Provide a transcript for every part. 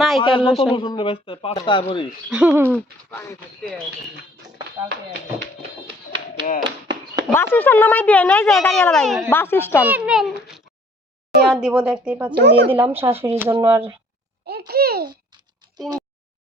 নাইকেল লসুন পাঁচটা বলিস bus stand নামাই দিয়ে নাই ভাই বাস স্ট্যান্ড। আর দিব দেখতেই পাচ্ছেন দিয়ে দিলাম শাশুড়ির জন্য আর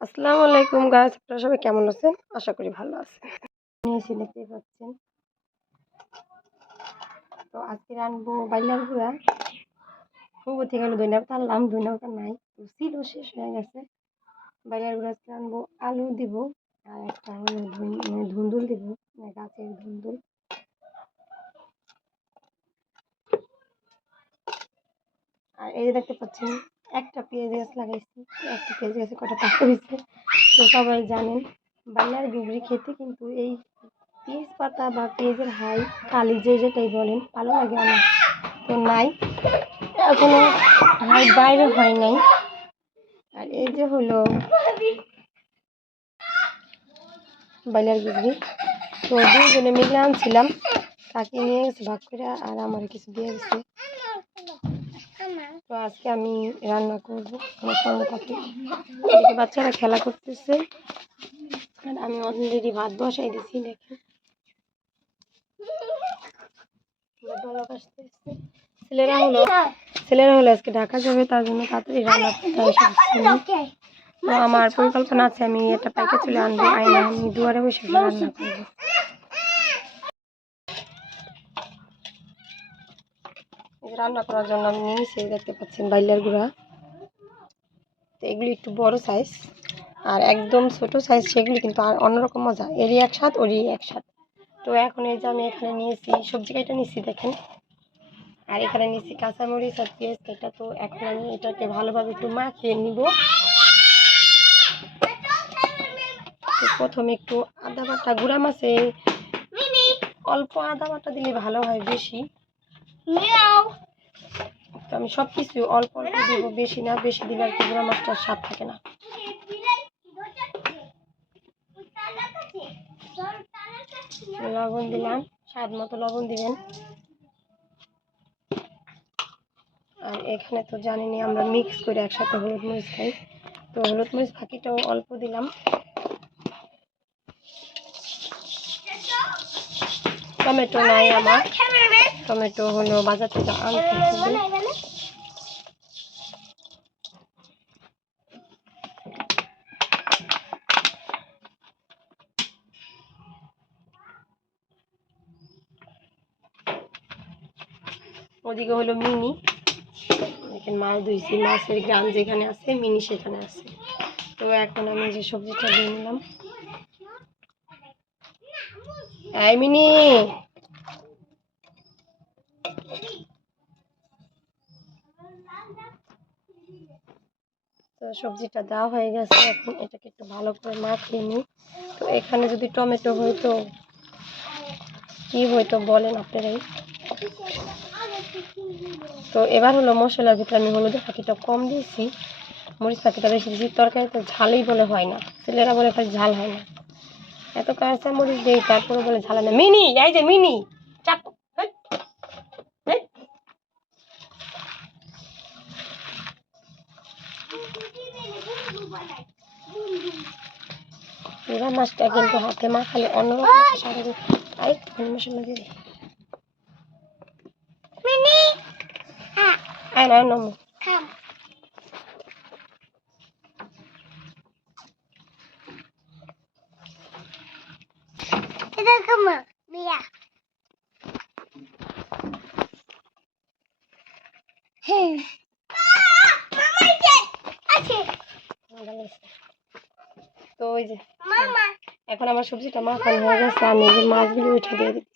আসসালামু আলাইকুম গাইস আপনারা সবাই কেমন আছেন? আশা করি ভালো আছেন। নিয়েছি দেখতেই পাচ্ছেন। তো আজকে রানবো বাইলার গুঁড়া খুব থেকে গেলো দইনা পাতা আনলাম দইনা পাতা নাই ছিল, শেষ হয়ে গেছে। গুঁড়া আজকে আনব আলু দিব, আর একটা মানে ধুন্দুল দিব মানে গাছের ধুন্দুল। আর এই যে দেখতে পাচ্ছেন, একটা পেঁয়াজ গাছ লাগাইছি, একটা পেঁয়াজ গাছে কটা পাতা হয়েছে তো সবাই জানেন বাইলার গুগরি খেতে কিন্তু এই পেঁয়াজ পাতা বা পেঁয়াজের হাই, কালি যে যেটাই বলেন, ভালো লাগে আমার। তো নাই। এখনও হাই বাইরে হয় নাই। আর এই যে হলো বাইলার গুগরি তো দুজনে মিলে আনছিলাম, তাকে নিয়ে গেছে ভাগ করে আর আমার কিছু দিয়ে গেছে। তো আজকে আমি রান্না করব আমার সঙ্গে থাকি বাচ্চারা খেলা করতেছে। আর আমি অলরেডি ভাত বসাই দিছি, দেখেন। ছেলেরা হলো ছেলেরা হলো আজকে ঢাকা যাবে তার জন্য তাড়াতাড়ি রান্না তো আমার পরিকল্পনা আছে আমি এটা পাইকে চলে আনব আইনা আমি দুয়ারে বসে রান্না করব। রান্না করার জন্য আমি নিয়েছি দেখতে পাচ্ছেন বাইলার গুঁড়া। তো এগুলি একটু বড় সাইজ আর একদম ছোট সাইজ সেগুলি কিন্তু আর অন্যরকম মজা। এরই এক স্বাদ ওরই এক স্বাদ তো এখন এই যে আমি এখানে নিয়েছি সবজি কাটা নিয়েছি দেখেন। আর এখানে নিয়েছি কাঁচামরিচ আর পেঁয়াজ, এটা তো এখন আমি এটাকে ভালোভাবে একটু মাখিয়ে নিব। প্রথমে একটু আদা বাটা, গুঁড়া মাছে, অল্প আদা বাটা দিলে ভালো হয় বেশি। তো আমি সব কিছু অল্প অল্প দিব, বেশি না, বেশি দিলে আর কি গুঁড়া মাছটার স্বাদ থাকে না। লবণ দিলাম, স্বাদ মতো লবণ দিবেন। আর এখানে তো জানিনি, আমরা মিক্স করে একসাথে হলুদ মরিচ খাই। তো হলুদ মরিচ ফাঁকিটাও অল্প দিলাম। টমেটো নাই আমার। টমেটো হলো বাজার থেকে আনতে হবে। ওদিকে হলো মিনি। এখানে মাছ ধুইছি মাছের গ্রাম যেখানে আছে, মিনি সেখানে আছে। তো এখন আমি যে সবজিটা দিয়ে নিলাম। মিনি! তো সবজিটা দেওয়া হয়ে গেছে, এখন এটাকে একটু ভালো করে মাখিয়ে নিই। তো এখানে যদি টমেটো হইতো কি হইতো বলেন আপনারাই। তো এবার হলো মশলার ভিতরে আমি হলুদের পাখিটা কম দিয়েছি, মরিচ পাখিটা বেশি দিয়েছি তরকারি তো ঝালই বলে হয় না, ছেলেরা বলে খালি ঝাল হয় না এত কাঁচা মরিচ দিই, তারপরে বলে ঝাল না মিনি, এই যে মিনি। এবার মাছটা কিন্তু হাতে মাখালে অন্যরকম। মশলা দিয়ে দিই আয় না নমো তো ওই যে এখন আমার সবজিটা মাখানো হয়ে গেছে আমি যে মাছগুলো উঠে দিয়ে দিচ্ছি।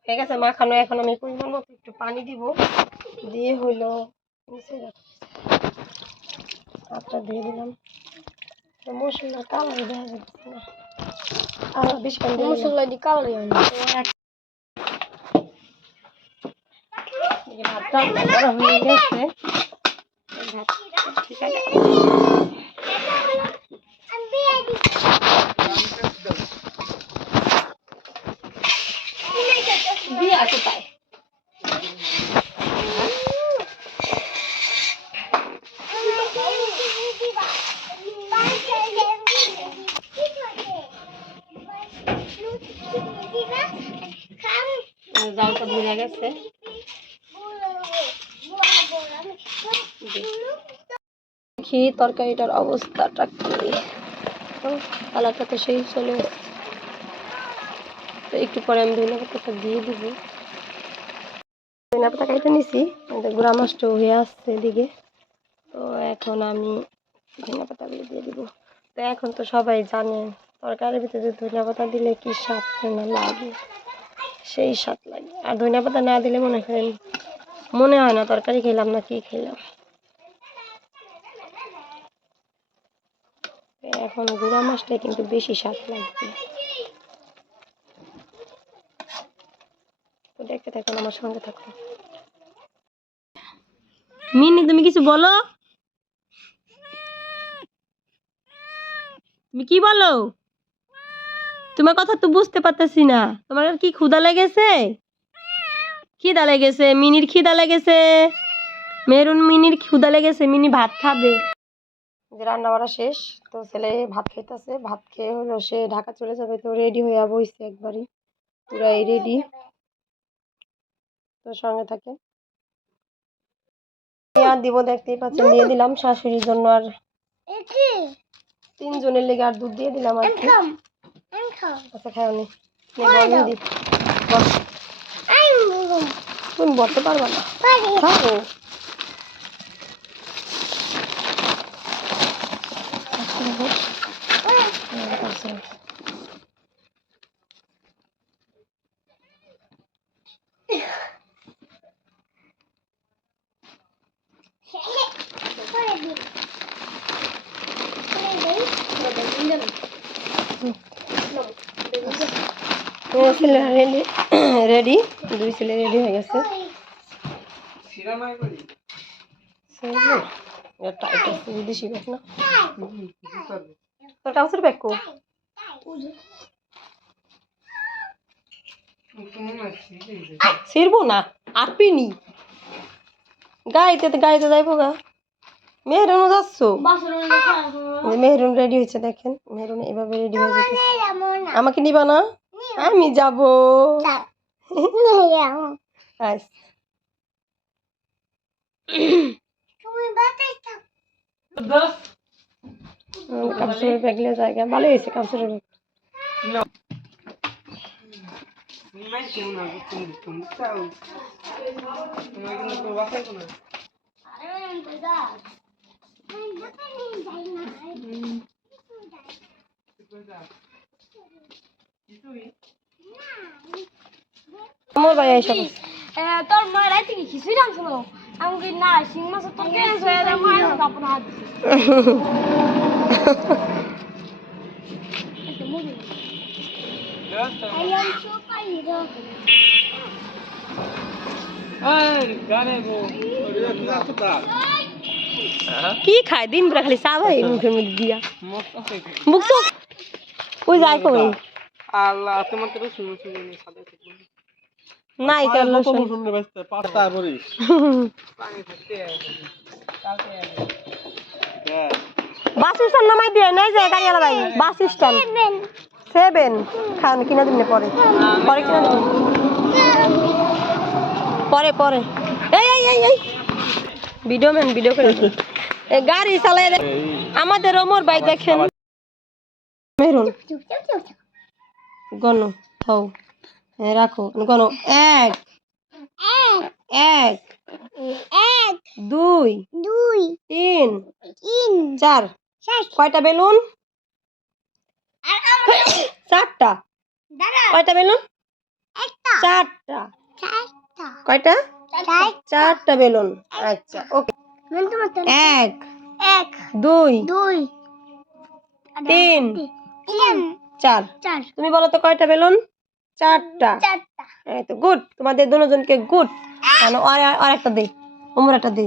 ঠিক আছে মাখানো এখন আমি পরিমাণ মতো একটু পানি দিব। দিয়ে হইল নিচে হাতটা দিয়ে দিলাম। মশলা কালার দেখা যাচ্ছে না। আর বেশি। মশলা দিয়ে কালারি হয় ভাতটা হয়ে গেছে। ঠিক আছে। তাই। জালটা ধরে গেছে। দেখি তরকারিটার অবস্থাটা কি। তো সেই চলে তো একটু পরে আমি ধনে দিয়ে দিব। পাতা কেটে নিছি। গুঁড়া মাছটা হয়ে আসছে এদিকে। তো এখন আমি ধনে পাতাগুলো দিয়ে দিব। তো এখন তো সবাই জানে, তরকারির ভিতরে ধনে পাতা দিলে কি স্বাদ না লাগে। সেই স্বাদ লাগে। আর ধনে পাতা না দিলে মনে করেন, মনে হয় না তরকারি খেলাম না কি খেলাম। এখন গুঁড়া মাছটা কিন্তু বেশি স্বাদ লাগবে। দেখতে থাকুন, আমার সঙ্গে থাকুন। মিনি তুমি কিছু বলো? তুমি কি বলো? তোমার কথা তো বুঝতে পারতেছি না। তোমার কি ক্ষুদা লেগেছে? খিদা লেগেছে। মিনির খিদা লেগেছে। মেরুন মিনির ক্ষুধা লেগেছে। মিনি ভাত খাবে। যে রান্না বাড়া শেষ, তো ছেলে ভাত খাইতেছে। ভাত খেয়ে হলো সে ঢাকা চলে যাবে, তো রেডি হয়ে বইছে একবারই। পুরাই রেডি তো সঙ্গে থাকে। আর দিব দেখতেই পাচ্ছেন দিয়ে দিলাম শাশুড়ির জন্য আর তিনজনের লেগে আর দুধ দিয়ে দিলাম আর কি। আচ্ছা খাওনি তুমি বলতে পারবা না। খাও। হ্যাঁ, আচ্ছা। আমার ছেলে রেডি রেডি দুই ছেলে রেডি হয়ে গেছে। ছেলে, এটা টাইট আছে বিদেশি ব্যাগ না তোর ট্রাউজার ব্যাগ কো ছিড়বো না। আটপিনি গাড়িতে তো গাড়িতে যাইবো গা। মেহরুনও যাচ্ছ? মেহরুন রেডি হয়েছে দেখেন। মেহরুন এভাবে রেডি হয়ে যেতেছে আমাকে নিবা না? আমি যাব। আচ্ছা। কাপড়ের ব্যাগলে জায়গা। ভালো হয়েছে কাপড়ের ব্যাগ আমার ভাই এসব তোর মা রাইতে কি খিচুড়ি রাখছিল আমাকে না শিং মাছের তোর কেন মায়ের কাপড় হাত দিছে কি খায় দিন খালি ভাই মুখের মধ্যে দিয়া মুখ তো ওই যায় কই আল্লাহ তোমার তো সাদা বাস স্ট্যান্ড নামাই দিয়ে নাই যায় গাড়ি আলা ভাই বাস স্ট্যান্ড। সেভেন খান কিনা দিন পরে। পরে কিনা দিন পরে পরে। এই এই এই এই। ভিডিও ম্যান ভিডিও করে এ গাড়ি চালাই আমাদের ওমর ভাই দেখেন। মেরুন। গণ হও রাখো গণ এক। এক। এক দুই। দুই। তিন। তিন। চার। কয়টা বেলুন? চারটা। কয়টা বেলুন? চারটা। কয়টা? চারটা। বেলুন। আচ্ছা ওকে। এক। এক। দুই। দুই। তিন। তিন। চার। চার। তুমি বলো তো কয়টা বেলুন? চারটা। চারটা। এই তো গুড। তোমাদের দুজনকে গুড। আর আর একটা দিই। ওমর একটা দে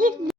গীত